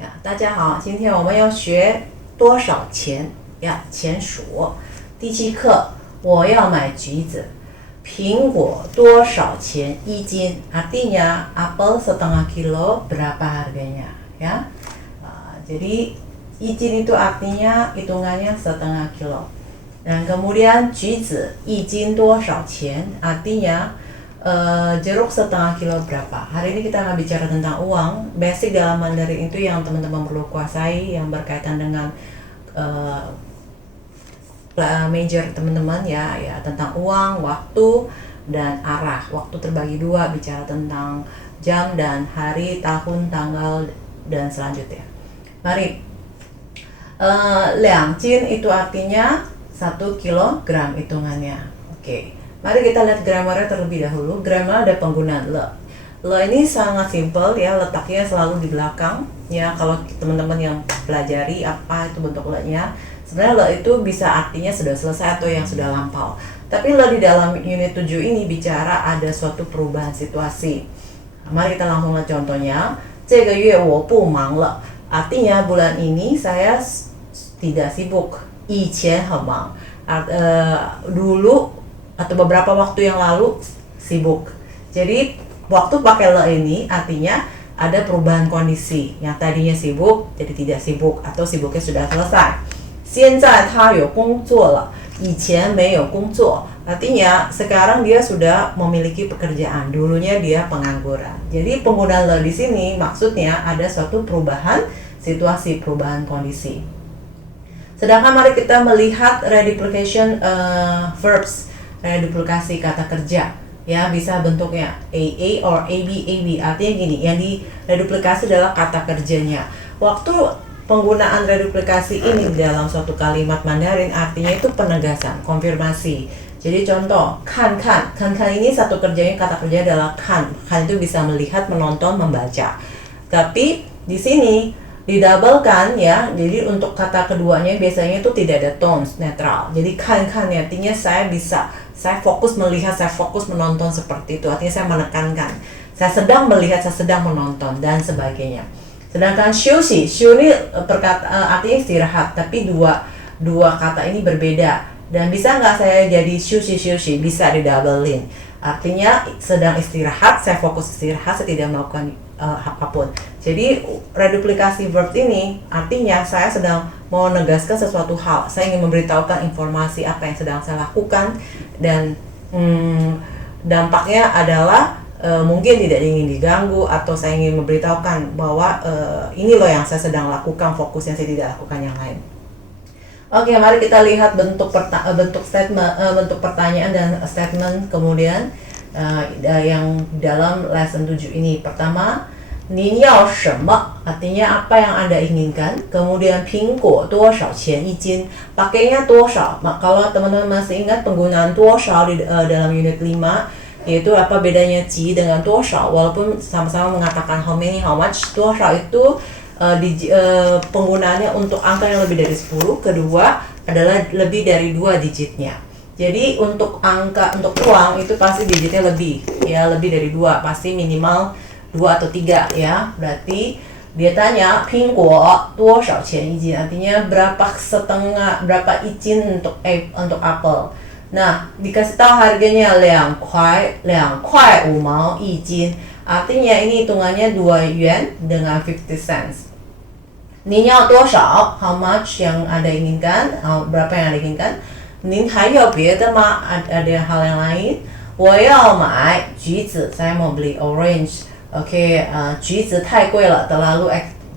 呀，大家好，今天我们要学多少钱呀？钱数。第七课，我要买橘子。苹果多少钱一斤？Artinya apel setengah kilo berapa harganya? Ya, jadi izin itu artinya hitungannya setengah kilo. Dan kemudian 橘子一斤多少钱 artinya jeruk setengah kilo berapa. Hari ini kita akan bicara tentang uang. Basic dalam Mandarin itu yang teman-teman perlu kuasai, yang berkaitan dengan major teman-teman ya tentang uang, waktu, dan arah. Waktu terbagi dua, bicara tentang jam dan hari, tahun, tanggal, dan selanjutnya. Mari. 2斤 itu artinya 1 kilogram hitungannya. Oke. Mari kita lihat grammarnya terlebih dahulu. Grammar ada penggunaan le. Le ini sangat simple ya, letaknya selalu di belakang ya. Kalau teman-teman yang pelajari apa itu bentuk le-nya, sebenarnya le itu bisa artinya sudah selesai atau yang sudah lampau. Tapi le di dalam unit 7 ini bicara ada suatu perubahan situasi. Mari kita langsung lihat contohnya. 这个月我不忙了. Artinya bulan ini saya tidak sibuk. 以前很忙. Dulu atau beberapa waktu yang lalu sibuk. Jadi waktu pakai le ini artinya ada perubahan kondisi. Yang tadinya sibuk jadi tidak sibuk atau sibuknya sudah selesai. 现在他有工作了，以前没有工作. Artinya sekarang dia sudah memiliki pekerjaan. Dulunya dia pengangguran. Jadi penggunaan le di sini maksudnya ada suatu perubahan situasi, perubahan kondisi. Sedangkan mari kita melihat reduplication verbs. Reduplikasi kata kerja ya, bisa bentuknya AA or AB. Artinya gini, yang di reduplikasi adalah kata kerjanya. Waktu penggunaan reduplikasi ini dalam suatu kalimat Mandarin artinya itu penegasan, konfirmasi. Jadi contoh, kan ini satu kerjanya, kata kerja adalah kan itu bisa melihat, menonton, membaca. Tapi di sini didabelkan ya, jadi untuk kata keduanya biasanya itu tidak ada tones, netral. Jadi kan artinya saya fokus melihat, saya fokus menonton, seperti itu. Artinya saya menekankan, saya sedang melihat, saya sedang menonton, dan sebagainya. Sedangkan shu ini artinya istirahat, tapi dua kata ini berbeda. Dan bisa nggak saya jadi shu, bisa didabelin. Artinya sedang istirahat, saya fokus istirahat, saya tidak melakukan apapun. Jadi reduplikasi verb ini artinya saya sedang mau menegaskan sesuatu hal. Saya ingin memberitahukan informasi apa yang sedang saya lakukan, dan dampaknya adalah mungkin tidak ingin diganggu, atau saya ingin memberitahukan bahwa ini loh yang saya sedang lakukan, fokusnya saya tidak lakukan yang lain. Oke, mari kita lihat bentuk statement, bentuk pertanyaan dan statement kemudian yang dalam lesson 7 ini. Pertama, 您要什么? Artinya apa yang Anda inginkan. Kemudian 苹果多少钱一斤? Pakainya 多少. Kalau teman-teman masih ingat penggunaan 多少 di dalam unit 5, yaitu apa bedanya 几 dengan 多少, walaupun sama-sama mengatakan how many, how much. 多少 itu penggunaannya untuk angka yang lebih dari 10, kedua adalah lebih dari 2 digitnya. Jadi untuk angka, untuk uang itu pasti digitnya lebih ya, lebih dari 2, pasti minimal 2 atau 3 ya. Berarti dia tanya 苹果多少钱一斤, artinya berapa izin untuk apel. Nah, dikasih tahu harganya 2块5毛一斤. Artinya ini hitungannya 2 yuan dengan 50 cents. 您要多少? How much yang Anda inginkan? Berapa yang Anda inginkan? 您还有别的吗? Ada hal yang lain? 我要买橘子. Saya mau beli orange. Oke, 橘子太贵了, terlalu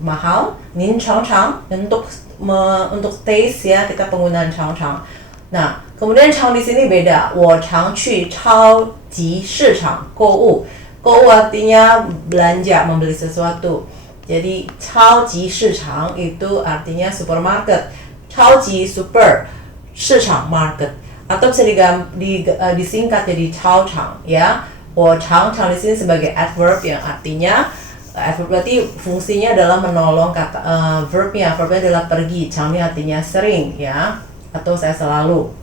mahal. 您尝尝, untuk taste ya, kita penggunaan 尝尝. Nah, kemudian 尝 di sini beda. 我常去超级市场购物. 购物 artinya belanja, membeli sesuatu. Jadi 超级市场 itu artinya supermarket. 超级 super, 市场 market. Atau bisa disingkat jadi 超场 ya. 我常常 di sini sebagai adverb yang artinya adverb berarti fungsinya adalah menolong kata verbnya adalah pergi. 常 ini artinya sering ya, atau saya selalu.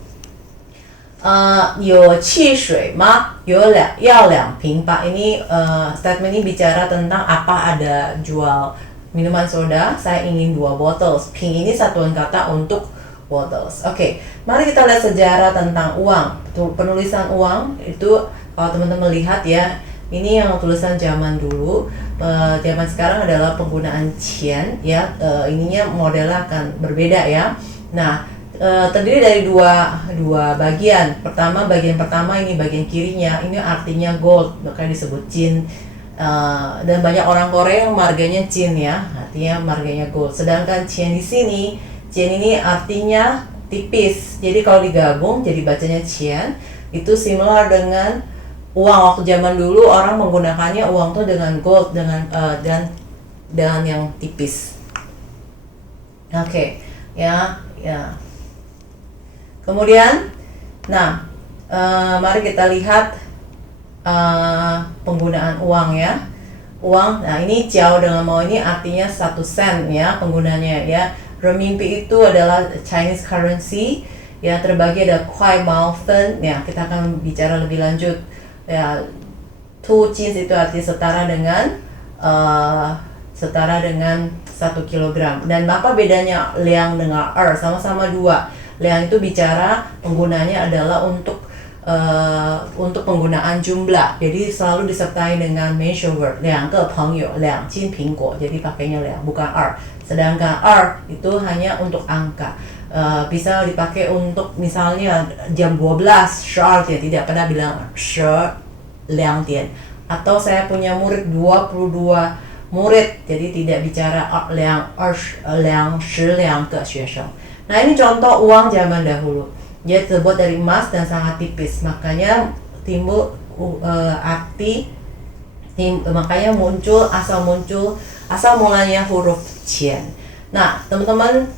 有汽水吗? 要2瓶 Pak. Ini statement ini bicara tentang apa ada jual minuman soda, saya ingin 2 bottles. Ping ini satuan kata untuk bottles. Oke, mari kita lihat sejarah tentang uang. Penulisan uang itu kalau teman-teman lihat ya, ini yang tulisan zaman dulu. Zaman sekarang adalah penggunaan qian ya. Ininya modelnya akan berbeda ya. Nah, terdiri dari dua bagian. Bagian pertama ini bagian kirinya, ini artinya gold, makanya disebut jin. Dan banyak orang Korea yang marganya jin ya, artinya marganya gold. Sedangkan qian di sini, qian ini artinya tipis. Jadi kalau digabung jadi bacanya qian. Itu similar dengan uang waktu zaman dulu, orang menggunakannya uang tuh dengan gold dan yang tipis. Oke, ya. Kemudian, mari kita lihat penggunaan uang ya. Uang, nah ini jiao dengan mau ini artinya 1 sen ya penggunanya ya. Renminbi itu adalah Chinese currency ya, terbagi ada kuai mao fen ya, kita akan bicara lebih lanjut ya. Tu jins itu artinya setara dengan 1 kilogram. Dan apa bedanya liang dengan sama-sama 2. Liang itu bicara penggunanya adalah untuk penggunaan jumlah, jadi selalu disertai dengan measure word, 2个朋友2斤苹果, jadi pakainya liang bukan sedangkan itu hanya untuk angka. Bisa dipakai untuk misalnya jam 12 12 点, tidak pernah bilang 12 点. Atau saya punya murid 22 murid, jadi tidak bicara 10个学生. Nah, ini contoh uang zaman dahulu. Dia terbuat dari emas dan sangat tipis, makanya muncul asal mulanya huruf qian. Nah, teman-teman,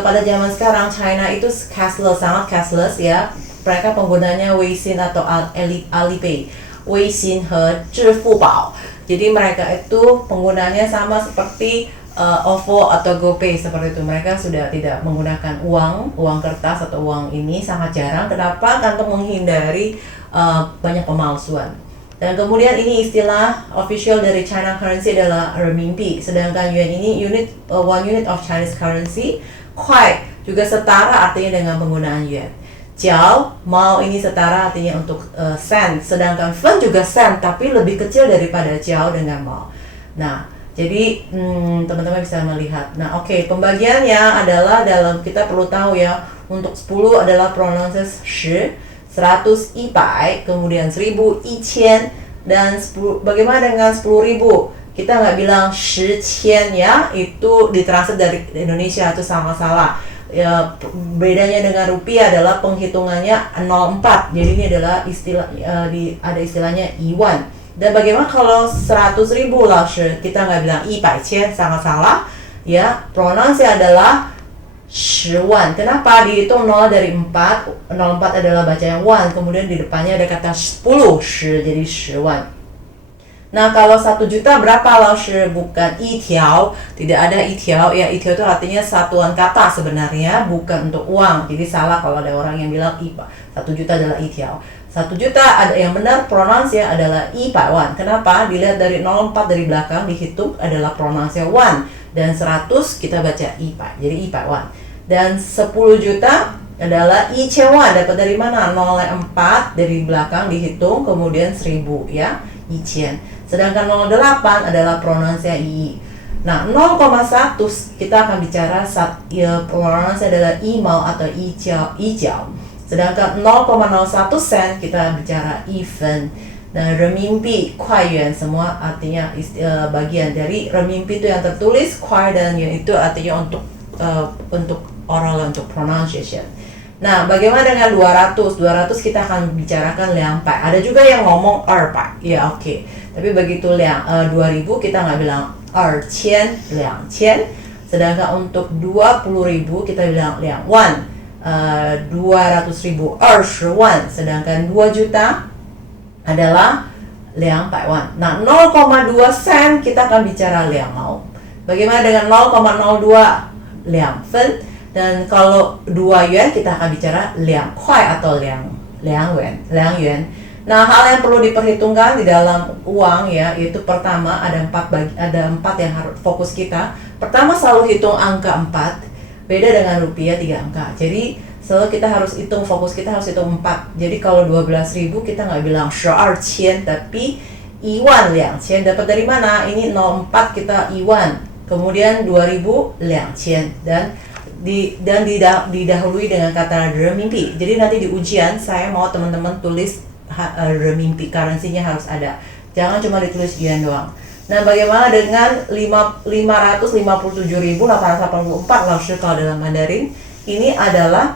pada zaman sekarang China itu cashless, sangat cashless ya. Mereka penggunanya Weixin atau Alipay, Weixin dan Zhifubao. Jadi mereka itu penggunanya sama seperti OVO atau GoPay seperti itu. Mereka sudah tidak menggunakan uang kertas atau uang ini, sangat jarang. Kenapa? Karena untuk menghindari banyak pemalsuan. Dan kemudian ini istilah official dari China currency adalah renminbi. Sedangkan yuan ini one unit of Chinese currency. Kuai juga setara artinya dengan penggunaan yuan. Jiao, mao ini setara artinya untuk sen. Sedangkan fen juga sen, tapi lebih kecil daripada jiao dengan mao. Nah, jadi teman-teman bisa melihat. Nah, oke, pembagiannya adalah kita perlu tahu ya, untuk 10 adalah pronunciation 10, 100, 100, kemudian 1000, 1000, dan 10. Bagaimana dengan 10.000? Kita nggak bilang 10,000 ya, itu ditranslate dari Indonesia, itu sama salah. Ya, bedanya dengan rupiah adalah penghitungannya 04. Jadi ini adalah ada istilahnya iwan. Dan bagaimana kalau 100.000 laoshi? Kita nggak bilang 100,000, sangat salah ya. Pronunciasi adalah 10,000. Kenapa? Dihitung 0 dari 4. 04 adalah bacanya 1, kemudian di depannya ada kata 10, jadi 10,000. Nah, kalau 1 juta berapa laoshi? Bukan itiao, tidak ada itiao ya. Itiao itu artinya satuan kata sebenarnya, bukan untuk uang. Jadi salah kalau ada orang yang bilang 1 juta adalah itiao. 1 juta ada yang benar pronunciasi adalah 100,000. Kenapa? Dilihat dari 04 dari belakang dihitung adalah pronunciasi 1, dan 100 kita baca 100, jadi 100,000. Dan 10 juta adalah 1,000,000. Dapat dari mana? 04 dari belakang dihitung, kemudian 1000 ya, 1,000. Sedangkan 08 adalah pronunciasi i. Nah, 0,1 kita akan bicara pronunciasi adalah imao atau ijiao. Sedangkan 0,01 sen kita bicara ifen. Dan renminbi, kuai yuan semua artinya bagian dari renminbi itu yang tertulis, kuai dan yuan itu artinya untuk oral, untuk pronunciation. Nah, bagaimana dengan 200? 200 kita akan bicarakan 200. Ada juga yang ngomong 200. Ya, oke. Tapi begitu 2000 kita nggak bilang 2,000, 2,000. Sedangkan untuk 20.000 kita bilang 2,000. 200.000, 20,000. Sedangkan 2 juta adalah 200,000. Nah, 0,2 sen kita akan bicara 2毛. Bagaimana dengan 0,02 2分? Dan kalau 2 yuan kita akan bicara 2块 atau 2 yuan. Nah, hal yang perlu diperhitungkan di dalam uang ya, yaitu pertama ada empat yang harus fokus kita. Pertama selalu hitung angka 4, beda dengan rupiah 3 angka. Jadi selalu kita harus hitung, fokus kita harus hitung 4. Jadi kalau 12.000 kita nggak bilang 12,000 tapi Iwan 2,000. Dapat dari mana? Ini 04 kita Iwan. Kemudian 2.200 dan didahului dengan kata renminbi. Jadi nanti di ujian saya mau teman-teman tulis renminbi, currency-nya harus ada. Jangan cuma ditulis yuan doang. Nah, bagaimana dengan 557.884 laoshi kalau dalam Mandarin? Ini adalah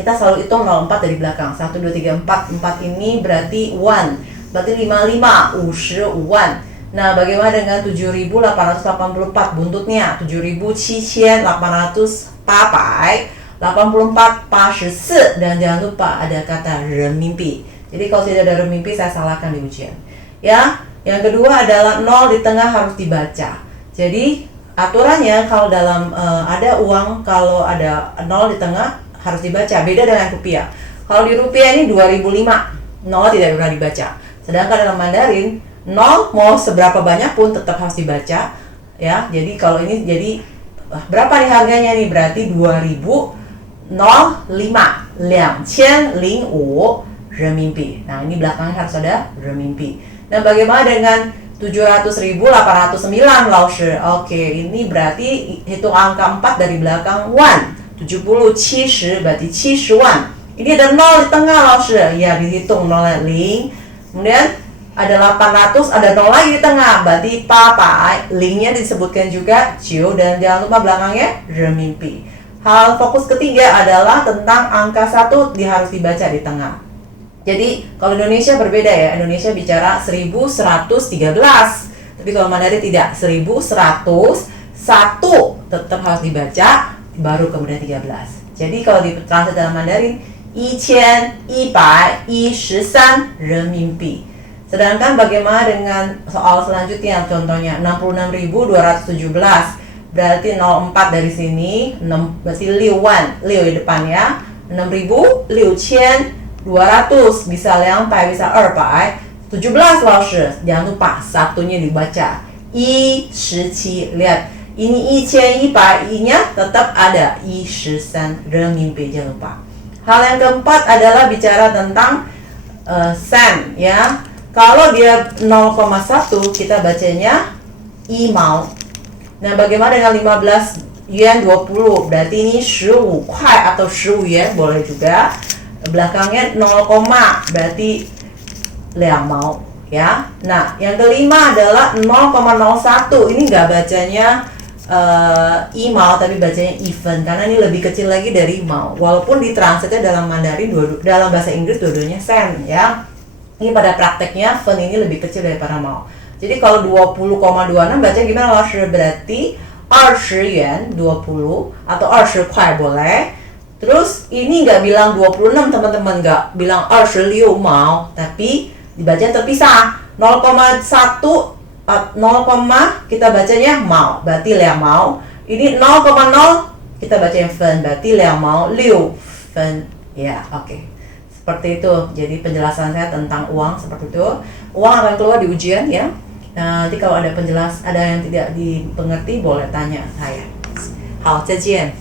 kita selalu hitung 04 dari belakang. 1 2 3 4. 4 ini berarti wan. Berarti 55 55. Nah, bagaimana dengan 7.884 buntutnya? 7.7884 84 dan jangan lupa ada kata renminbi. Jadi kalau tidak ada renminbi saya salahkan di ujian. Ya, yang kedua adalah 0 di tengah harus dibaca. Jadi aturannya kalau dalam ada uang kalau ada 0 di tengah harus dibaca. Beda dengan rupiah. Kalau di rupiah ini 2005, 0 tidak pernah dibaca. Sedangkan dalam Mandarin 0 mau seberapa banyak pun tetap harus dibaca. Ya, jadi kalau ini jadi berapa nih harganya nih? Berarti 2005 2005 renminbi. Nah, ini belakangnya harus ada renminbi. Nah, bagaimana dengan 700.809 laoshi? Oke, ini berarti hitung angka 4 dari belakang wan. 70 70 berarti 70 wan. Ini ada 0 di tengah laoshi. Ya, dihitung 0 ling. Kemudian ada 800, ada 0 lagi di tengah. Berarti papai. Lingnya disebutkan juga jiu dan jangan lupa belakangnya renminbi. Hal fokus ketiga adalah tentang angka 1 harus dibaca di tengah. Jadi kalau Indonesia berbeda ya, Indonesia bicara 1113. Tapi kalau Mandarin tidak, 1101 tetap harus dibaca, baru kemudian 13. Jadi kalau ditranslate dalam Mandarin, 1113 renminbi. Sedangkan bagaimana dengan soal selanjutnya, contohnya 66.217. Berarti 04 dari sini, 6, berarti 6 wan, 6 di depan ya. 6.600 200 bisa 200, bisa 200, 17 laoshi. Jangan lupa satunya dibaca 17. Lihat, ini 1100, i-nya tetap ada 13 renminbi, jangan lupa. Hal yang keempat adalah bicara tentang sen ya. Kalau dia 0,1 kita bacanya i mau. Nah, bagaimana dengan 15 yuan 20? Berarti ini 15 kuai atau 15 yuan boleh juga. Belakangnya 0, berarti 2 mau ya. Nah, yang kelima adalah 0,01. Ini nggak bacanya i mau tapi bacanya even karena ini lebih kecil lagi dari mau. Walaupun ditranslate dalam Mandarin dalam bahasa Inggris dua-duanya sen ya. Ini pada prakteknya fen ini lebih kecil daripada mau. Jadi kalau 20,26 baca gimana? Berarti 20 yuan 20 atau 20 kuai boleh. Terus ini nggak bilang 26 teman-teman, nggak bilang 26 mau, tapi dibaca terpisah. 0,1 0, kita bacanya mau, berarti 2 mau. Ini 0,0 kita bacanya fen, berarti 2 mau 6 fen. Ya, oke. Seperti itu. Jadi penjelasan saya tentang uang seperti itu. Uang akan keluar di ujian ya. Nanti kalau ada yang tidak dipengerti boleh tanya saya. 好，再见。